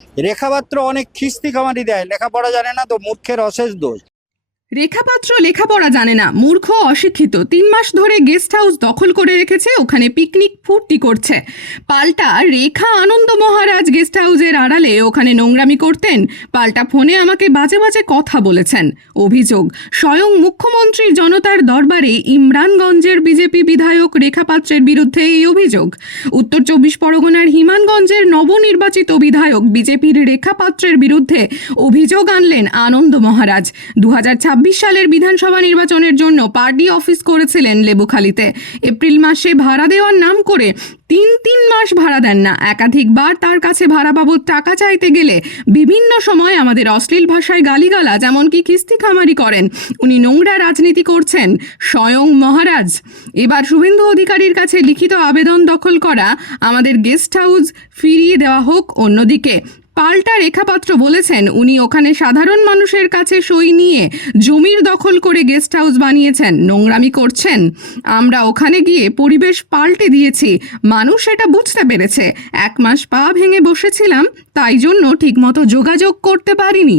রেখা পাত্র অনেক খিস্তি খামারি দেয়, লেখাপড়া জানে না তো, মূর্খের অশেষ দোষ। রেখাপাত্র লেখাপড়া জানে না, মূর্খ, অশিক্ষিত। 3 মাস ধরে গেস্ট হাউস দখল করে রেখেছে, ওখানে পিকনিক ফুর্তি করছে। পাল্টা রেখা আনন্দ মহারাজ গেস্ট হাউসের আড়ালে ওখানে নোংরামি করতেন, পাল্টা ফোনে আমাকে বাজে বাজে কথা বলেছেন। অভিযোগ, স্বয়ং মুখ্যমন্ত্রীর জনতার দরবারে ইমরানগঞ্জের বিজেপি বিধায়ক রেখাপাত্রের বিরুদ্ধে এই অভিযোগ। উত্তর 24 পরগনার হিমানগঞ্জের নবনির্বাচিত বিধায়ক বিজেপির রেখাপাত্রের বিরুদ্ধে অভিযোগ আনলেন আনন্দ মহারাজ। 2026 সালের বিধানসভা নির্বাচনের জন্য পার্টি অফিস করেছিলেন লেবুখালীতে। এপ্রিল মাসে ভাড়া দেওয়ার নাম করে তিন মাস ভাড়া দেন না। একাধিকবার তার কাছে ভাড়া বাবদ টাকা চাইতে গেলে বিভিন্ন সময় আমাদের অশ্লীল ভাষায় গালিগালাজ, এমনকি কিস্তি খামারি করেন। উনি নোংরা রাজনীতি করছেন স্বয়ং মহারাজ। এবার শুভেন্দু অধিকারীর কাছে লিখিত আবেদন দখল করা আমাদের গেস্ট হাউস ফিরিয়ে দেওয়া হোক। অন্যদিকে পাল্টা রেখাপাত্র বলেছেন উনি ওখানে সাধারণ মানুষের কাছে সই নিয়ে জমির দখল করে গেস্ট হাউস বানিয়েছেন, নোংরামি করছেন। আমরা ওখানে গিয়ে পরিবেশ পাল্টে দিয়েছি, মানুষ এটা বুঝতে পেরেছে। 1 মাস পা ভেঙে বসেছিলাম, তাই জন্য ঠিকমতো যোগাযোগ করতে পারিনি।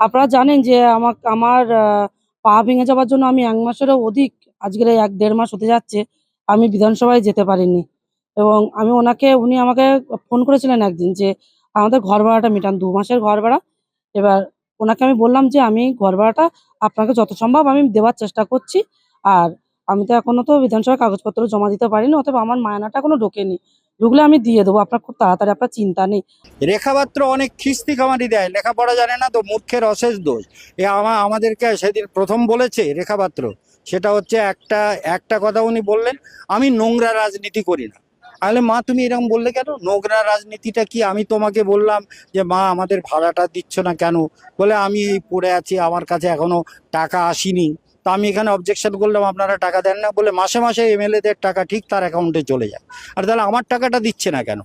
আপনারা জানেন যে আমার পা ভেঙে যাওয়ার জন্য আমি 1 মাসেরও অধিক, আজকের এই 1-1.5 মাস হতে যাচ্ছে, আমি বিধানসভায় যেতে পারিনি। এবং উনি আমাকে ফোন করেছিলেন একদিন যে আমাদের ঘর ভাড়াটা মেটান, 2 মাসের ঘর ভাড়া। এবার ওনাকে আমি বললাম যে আমি ঘর ভাড়াটা আপনাকে যত সম্ভব আমি দেওয়ার চেষ্টা করছি। আর আমি তো এখনো তো বিধানসভায় কাগজপত্র জমা দিতে পারিনি, অতএব আমার মায়নাটা এখনো ঢোকেনি। ঢুকলে আমি দিয়ে দেবো, আপনার খুব তাড়াতাড়ি, আপনার চিন্তা নেই। রেখা পাত্র অনেক খিস্তি খামারি দেয়, লেখাপড়া জানে না তো, মূর্খের অশেষ দোষ। এ আমাদেরকে সেদিন প্রথম বলেছে রেখা পাত্র, সেটা হচ্ছে একটা একটা কথা উনি বললেন, আমি নোংরা রাজনীতি করি না। তাহলে মা তুমি এরকম বললে কেন? নোংরা রাজনীতিটা কি? আমি তোমাকে বললাম যে মা আমাদের ভাড়াটা দিচ্ছ না কেন? বলে আমি এই পড়ে আছি, আমার কাছে এখনো টাকা আসেনি। তা আমি এখানে অবজেকশন করলাম, আপনারা টাকা দেন না বলে মাসে মাসে এমএলএদের টাকা ঠিক তার অ্যাকাউন্টে চলে যায়। আর তাহলে আমার টাকাটা দিচ্ছে না কেন?